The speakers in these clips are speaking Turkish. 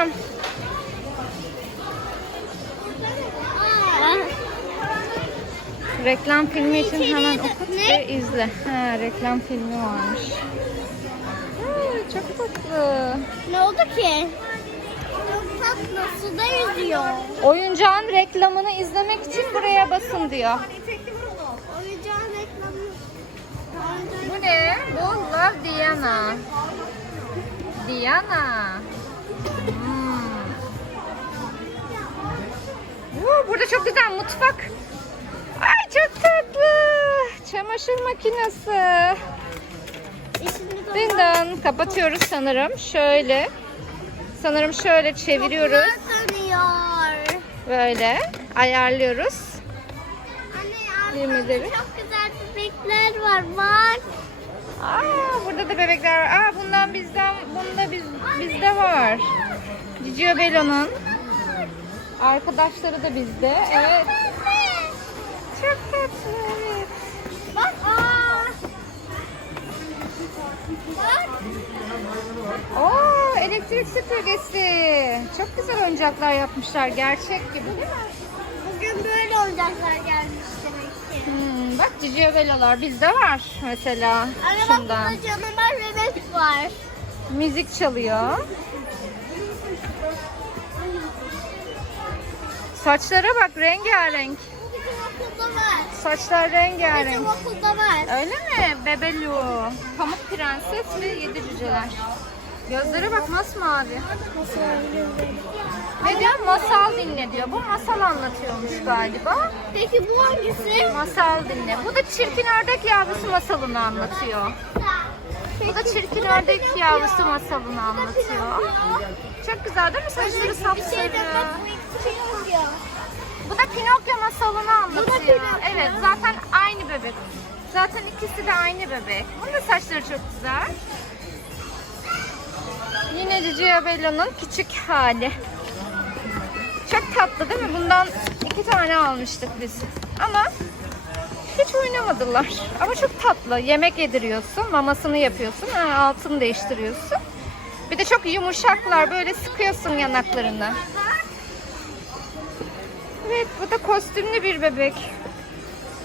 Aa, Reklam filmi için hemen okut ve izle. Ha, reklam filmi varmış. Ha, çok tatlı. ne oldu ki? Çok tatlı suda yüzüyor. Oyuncağın reklamını izlemek için buraya basın diyor. Oyuncağın reklamı. Bu ne? Bu Love Diana. Diana. Oo, burada çok güzel mutfak. Ay çok tatlı. Çamaşır makinesi. Dindin kapatıyoruz sanırım. Şöyle. Sanırım şöyle çeviriyoruz. Böyle ayarlıyoruz. Anne arkada çok güzel bebekler var bak. Aa, burada da bebekler var. Aa, bundan bizden, bunda biz, bizde var. Cicio Bello'nun arkadaşları da bizde. Evet. Çok tatlı. Evet. Bak aa. Bak. Oo, elektrik süpürgesi. Çok güzel oyuncaklar yapmışlar. Gerçek gibi değil mi? Bugün böyle oyuncaklar gelmiş demek ki. Hmm, bak Cicio Bello'lar bizde var mesela. Burada canavar bebek var. Müzik çalıyor. Saçlara bak rengarenk. Bu bizim okulda var. Saçlar rengarenk. Bizim okulda var. Öyle mi? Bebelu. Pamuk Prenses ve Yedi Cüceler. Gözlere bak masmavi. Ne diyor? Masal dinle diyor. Bu masal anlatıyormuş galiba. Peki bu hangisi? Masal dinle. Bu da çirkin ördek yavrusu masalını anlatıyor. Bu da çirkin ördek yavrusu masalını anlatıyor. Çok güzel değil mi? Saçları sapsarı. bu da Pinokyo masalını anlatıyor. Evet zaten aynı bebek. Zaten ikisi de aynı bebek. Bunun da saçları çok güzel. Yine Cicio Bello'nun küçük hali. Çok tatlı değil mi? Bundan iki tane almıştık biz. Ama hiç oynamadılar. Ama çok tatlı. Yemek yediriyorsun, mamasını yapıyorsun, ha, altını değiştiriyorsun. Bir de çok yumuşaklar. Böyle sıkıyorsun yanaklarını. Evet, bu da kostümlü bir bebek.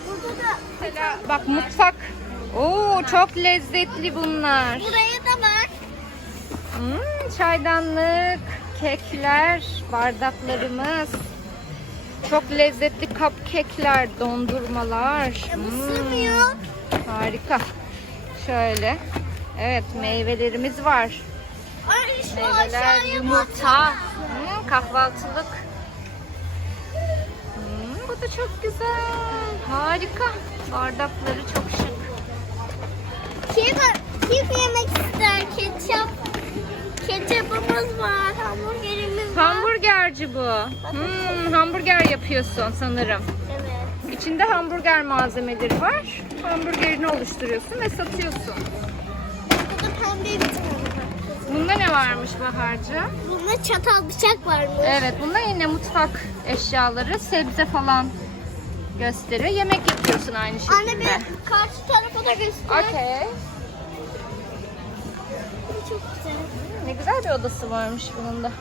Burada da Mesela bak mutfak. Oo, çok lezzetli bunlar. buraya da bak. Hmm, çaydanlık, kekler, bardaklarımız. Çok lezzetli cupcake'ler, dondurmalar. Bu Hmm, harika. Şöyle. Evet, meyvelerimiz var. Ay şu Meyveler, aşağıya yumurta, hmm, kahvaltılık. Hmm, bu da çok güzel. Harika. Bardakları çok şık. Kim, kim yemek ister? Ketçap. Var. Hamburgerimiz var. Hamburgerci bu. Hmm, hamburger yapıyorsun sanırım. Evet. İçinde hamburger malzemeleri var. Hamburgerini oluşturuyorsun ve satıyorsun. Burada pembe bir tane var. Bunda ne varmış Bahar'cı? Bunda çatal bıçak varmış. Evet, bunda yine mutfak eşyaları, sebze falan gösteriyor. Yemek yapıyorsun aynı şekilde. Anne bir karşı tarafa da göster. Okey. Ne güzel bir odası varmış bunun da.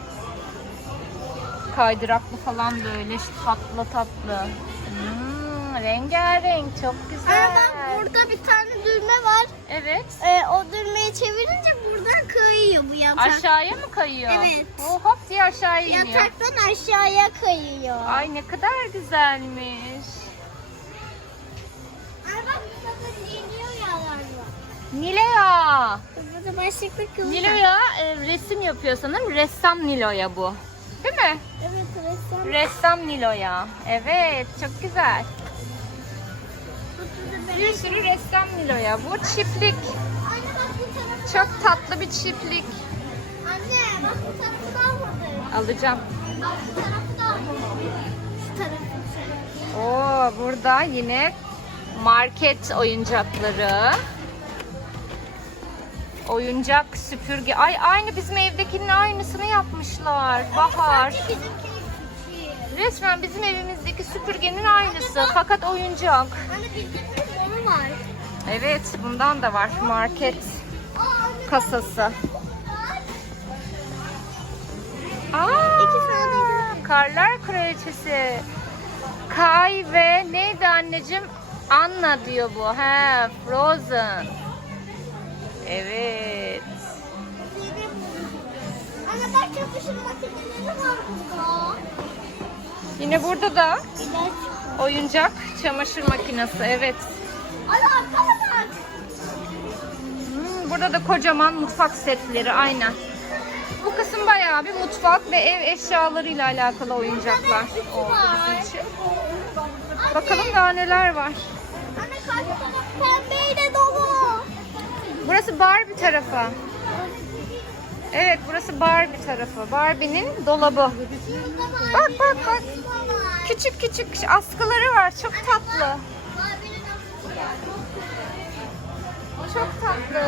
Kaydıraklı falan böyle tatlı tatlı. Hmm, rengarenk çok güzel. Anne bak burada bir tane düğme var. Evet. Ee, o düğmeyi çevirince buradan kayıyor bu yatak. Aşağıya mı kayıyor? Evet. O hop diye aşağıya iniyor. Yataktan aşağıya kayıyor. Ay ne kadar güzelmiş. Ay bak burada iniyor yalar var. Nilo'ya. Burada başlıklı var. Nilo'ya e, resim yapıyor sanırım. Ressam Nilo'ya bu. Değil mi? Evet ressam. Ressam Nilo'ya. Evet çok güzel. Bir sürü ressam Nilo'ya. Bu çiftlik. Anne bak bu tarafı. Çok tatlı bir çiftlik. Anne bak bu tarafı da almadı. Alacağım. Bak bu tarafı da almadı. Şu tarafı. Oo burada yine market oyuncakları. Oyuncak süpürge. Ay aynı bizim evdekinin aynısını yapmışlar. Bahar. Resmen bizim evimizdeki süpürgenin aynısı fakat oyuncak. Anne bizde bir onu var. Evet bundan da var market anne kasası. Aa. Karlar Kraliçesi. Kay ve neydi anneciğim? Anna diyor bu. He, Frozen. Evet. Anne bak çamaşır makineleri var burada. Yine burada da oyuncak çamaşır makinesi. Evet. Anne arkana bak. Hmm, burada da kocaman mutfak setleri aynen. Bu kısım bayağı bir mutfak ve ev eşyalarıyla alakalı oyuncaklar için. Bakalım daha neler var. Anne karşı taraf. Burası Barbie tarafı. Evet burası Barbie tarafı. Barbie'nin dolabı. Bak bak bak. Küçük küçük askıları var. Çok tatlı. Çok tatlı.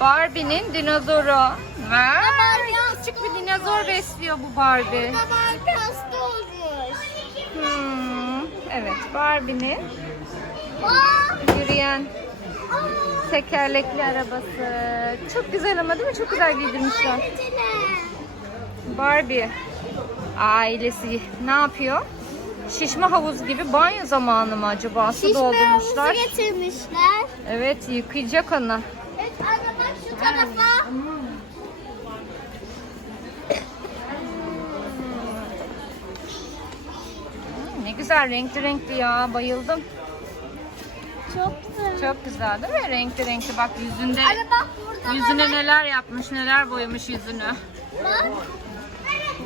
Barbie'nin dinozoru. Vay, Küçük bir dinozor besliyor bu Barbie. Baba hasta olmuş. Hmm, evet Barbie'nin yürüyen. Tekerlekli arabası. Çok güzel ama değil mi? Çok güzel giydirmişler. Barbie ailesi ne yapıyor? Şişme havuz gibi banyo zamanı mı acaba? Su Şişme doldurmuşlar. havuzu getirmişler. Evet yıkayacak onu. Evet anne bak şu tarafa. Hmm, Ne güzel renkli renkli ya bayıldım. Çok. Çok güzel değil mi? Renkli renkli bak yüzünde. Anne bak burada Yüzüne bana- neler yapmış neler boyamış yüzünü. Bak.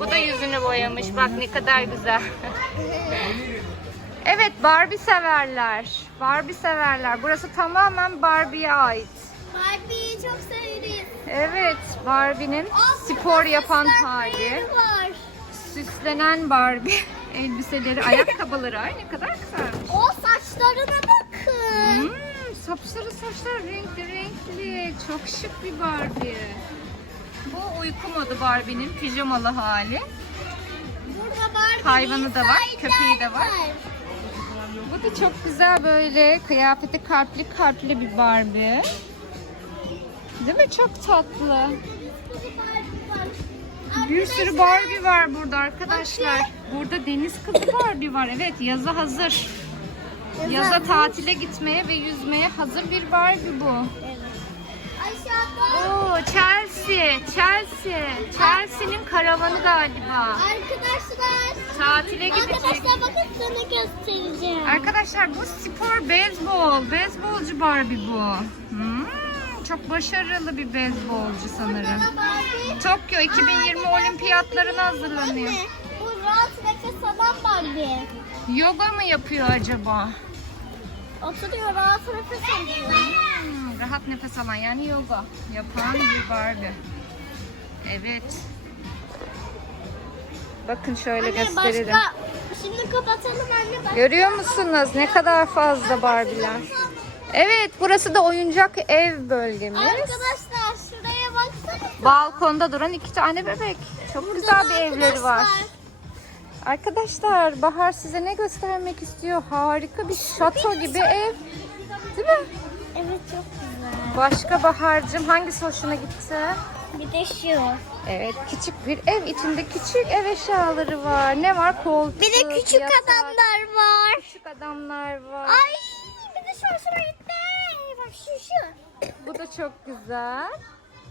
Bu da yüzünü boyamış bak ne kadar güzel. evet Barbie severler. Barbie severler. Burası tamamen Barbie'ye ait. Barbie'yi çok severiz. Evet, Barbie'nin spor yapan hali, Var. süslenen Barbie elbiseleri, ayakkabıları. Ay ne kadar güzelmiş. O saçlarına bakın. Sapsarı saçlar renkli renkli. Çok şık bir Barbie. Bu uyku modu Barbie'nin pijamalı hali. Burada Barbie'nin Hayvanı da var, köpeği de var. Bu da çok güzel böyle kıyafeti kalpli kalpli bir Barbie. Değil mi? Çok tatlı. Bir sürü Barbie var burada arkadaşlar. Burada deniz kızı Barbie var. Evet yaza hazır. Yaza tatile gitmeye ve yüzmeye hazır bir Barbie bu. Oo Chelsea, Chelsea. Chelsea'nin karavanı galiba. arkadaşlar. Tatile gidecek. Arkadaşlar bakın sana göstereceğim. Arkadaşlar bu spor beyzbol. Beyzbolcu Barbie bu. Hmm, çok başarılı bir beyzbolcu sanırım. Tokyo 2020 olimpiyatlarına hazırlanıyor. Bu rahat nefes alan Barbie. Yoga mı yapıyor acaba? Oturuyor rahat nefes alıyor. Hmm, rahat nefes alan yani yoga yapan bir Barbie. Evet. Bakın şöyle Anne gösteririm. başka. Şimdi kapatalım anne. Başka. Görüyor musunuz ne kadar fazla Barbie'ler? Evet burası da oyuncak ev bölgemiz. Arkadaşlar şuraya baksana. Balkonda duran iki tane bebek. Çok güzel bir evleri var. Arkadaşlar Bahar size ne göstermek istiyor? Harika bir şato gibi ev. Değil mi? Evet çok güzel. Başka Bahar'cığım hangisi hoşuna gitti? Bir de şu. Evet küçük bir ev içinde küçük ev eşyaları var. Ne var? Koltuk, Bir de küçük yatak, adamlar var. Küçük adamlar var. Ay bir de şu hoşuma gitti. Bak şu şu. Bu da çok güzel.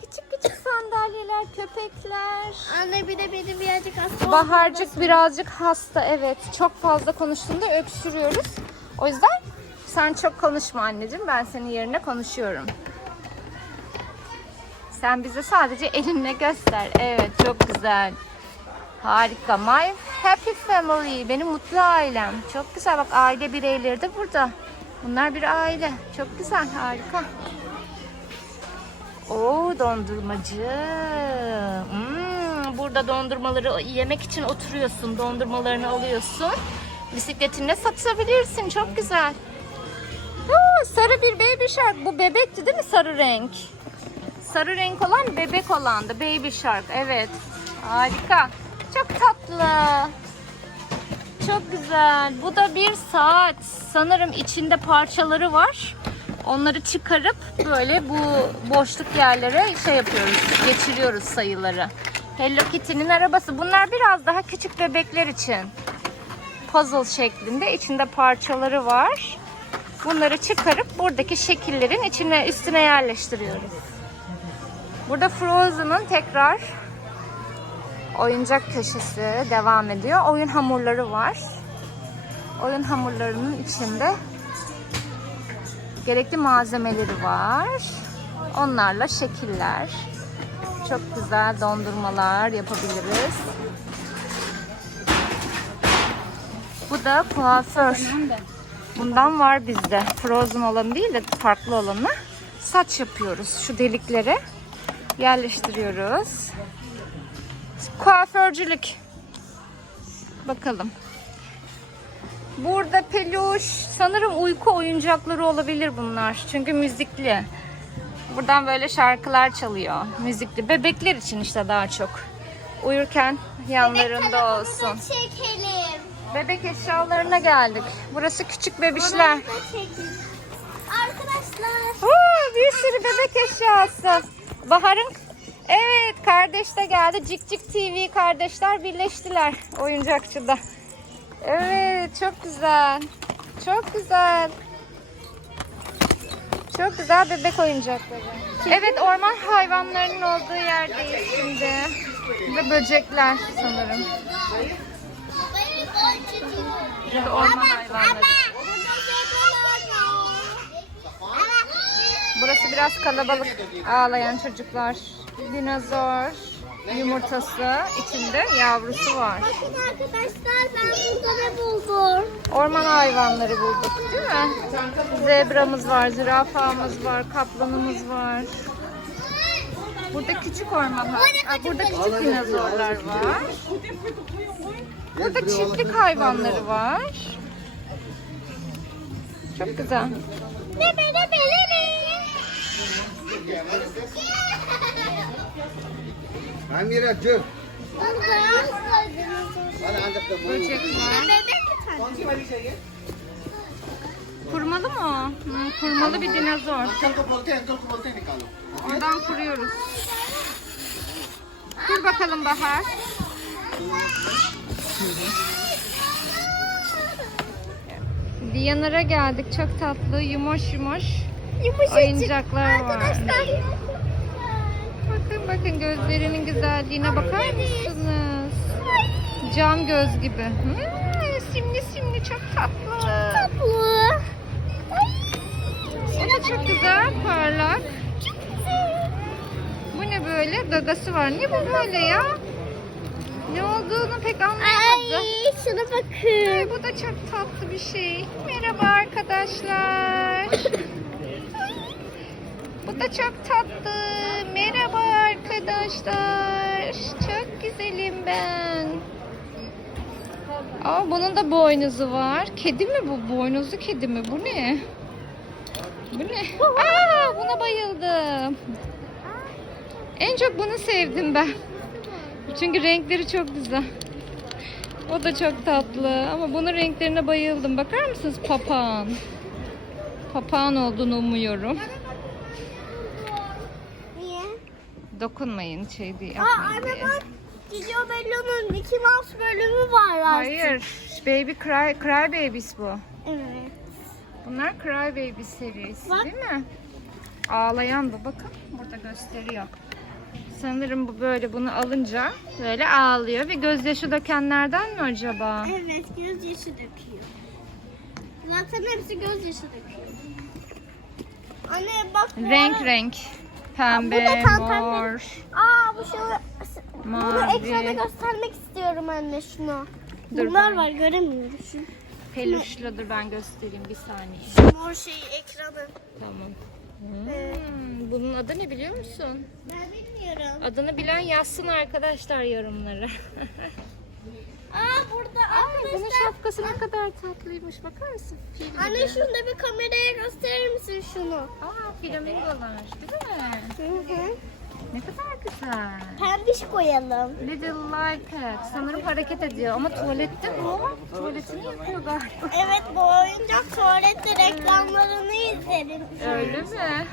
Küçük küçük sandalyeler, köpekler. Anne bir de benim birazcık hasta Baharcık birazcık hasta evet. Çok fazla konuştuğunda öksürüyoruz. O yüzden sen çok konuşma anneciğim. Ben senin yerine konuşuyorum. Sen bize sadece elinle göster. Evet çok güzel. Harika. My happy family. Benim mutlu ailem. Çok güzel. Bak aile bireyleri de burada. Bunlar bir aile. Çok güzel. Harika. Oo dondurmacı. Hmm, burada dondurmaları yemek için oturuyorsun. Dondurmalarını alıyorsun. Bisikletine satabilirsin. Çok güzel. Oo, sarı bir baby shark. Bu bebekti değil mi sarı renk? Sarı renk olan bebek olandı. Baby shark. Evet. Harika. Çok tatlı. Çok güzel. Bu da bir saat. Sanırım içinde parçaları var. Onları çıkarıp böyle bu boşluk yerlere şey yapıyoruz, geçiriyoruz sayıları. Hello Kitty'nin arabası. Bunlar biraz daha küçük bebekler için. Puzzle şeklinde. içinde parçaları var. Bunları çıkarıp buradaki şekillerin içine üstüne yerleştiriyoruz. Burada Frozen'ın tekrar oyuncak köşesi devam ediyor. Oyun hamurları var. Oyun hamurlarının içinde gerekli malzemeleri var. Onlarla şekiller. Çok güzel dondurmalar yapabiliriz. Bu da kuaför. Bundan var bizde. Frozen olanı değil de farklı olanı. Saç yapıyoruz. Şu deliklere yerleştiriyoruz. Kuaförcülük. Bakalım. Burada peluş, sanırım uyku oyuncakları olabilir bunlar. Çünkü müzikli. Buradan böyle şarkılar çalıyor. Müzikli. Bebekler için işte daha çok. Uyurken yanlarında olsun. Çekelim. Bebek eşyalarına geldik. Burası küçük bebişler. Arkadaşlar. Oo, bir sürü bebek eşyası. Bahar'ın Evet kardeş de geldi. Cik Cik TV kardeşler birleştiler oyuncakçıda. Evet çok güzel. Çok güzel. Çok güzel bebek oyuncakları. Evet orman hayvanlarının olduğu yerdeyiz şimdi. Ve böcekler sanırım. Burada orman hayvanları. Burası biraz kalabalık. Ağlayan çocuklar. Dinozor yumurtası içinde yavrusu var. Bakın arkadaşlar ben burada ne buldum? Orman hayvanları bulduk değil mi? Zebramız var, zürafamız var, kaplanımız var. Burada küçük orman hayvanları, burada küçük dinozorlar var. Burada çiftlik hayvanları var. Çok güzel. Lebe lebe lebe. Amira dur. Bana ancak da bu. Böcek var. Kurmalı mı o? Hmm, kurmalı bir dinozor. Oradan kuruyoruz. Kur bakalım Bahar. Diyanara geldik. Çok tatlı, yumuş yumuş Yumuşacık. oyuncaklar var. Arkadaşlar Bakın bakın gözlerinin güzelliğine bakar mısınız? Cam göz gibi. Hmm, simli simli çok tatlı. Tatlı. O da çok güzel, parlak. Bu ne böyle? Gagası var. Ne bu böyle ya? Ne olduğunu pek anlayamadım. Ay şuna Ay, bakın. bu da çok tatlı bir şey. Merhaba arkadaşlar. bu da çok tatlı. Merhaba arkadaşlar. Çok güzelim ben. Aa, bunun da boynuzu var. Kedi mi bu? Boynuzlu kedi mi? Bu ne? Bu ne? Aa, buna bayıldım. En çok bunu sevdim ben. Çünkü renkleri çok güzel. O da çok tatlı ama bunun renklerine bayıldım. Bakar mısınız papağan? Papağan olduğunu umuyorum. Dokunmayın şey diye Aa yapmayın anne diye. bak. Gio Bello'nun Mickey Mouse bölümü var artık. Hayır. Baby Cry, Cry Babies bu. Evet. Bunlar Cry Babies serisi Bak. değil mi? Ağlayan bu. Bakın burada gösteriyor. Sanırım bu böyle bunu alınca böyle ağlıyor ve gözyaşı dökenlerden mi acaba? Evet gözyaşı döküyor. Zaten hepsi gözyaşı döküyor. Anne bak bu Renk ara- renk. Bu Pembe, da tam pembe. mor, Aa bu şu bunu mavi. ekrana göstermek istiyorum anne şunu. Dur Bunlar ben- var göremiyorum şu. Peluşludur ben göstereyim bir saniye. Mor şeyi ekranı. Tamam. Ee, Hmm, bunun adı ne biliyor musun? ben bilmiyorum. Adını bilen yazsın arkadaşlar yorumlara. Aa burada Ay bunun arkadaşlar. şapkası ne kadar tatlıymış. Bakar mısın? Fil gibi. Anne şunu da bir kameraya gösterir misin şunu? Aa flamingolar değil mi? Hı hı. Ne kadar güzel. Pembiş koyalım. Little like it. Sanırım hareket ediyor ama tuvalette bu. Tuvaletini yapıyor galiba. Evet bu oyuncak tuvalette reklamlarını izlerim. Öyle mi?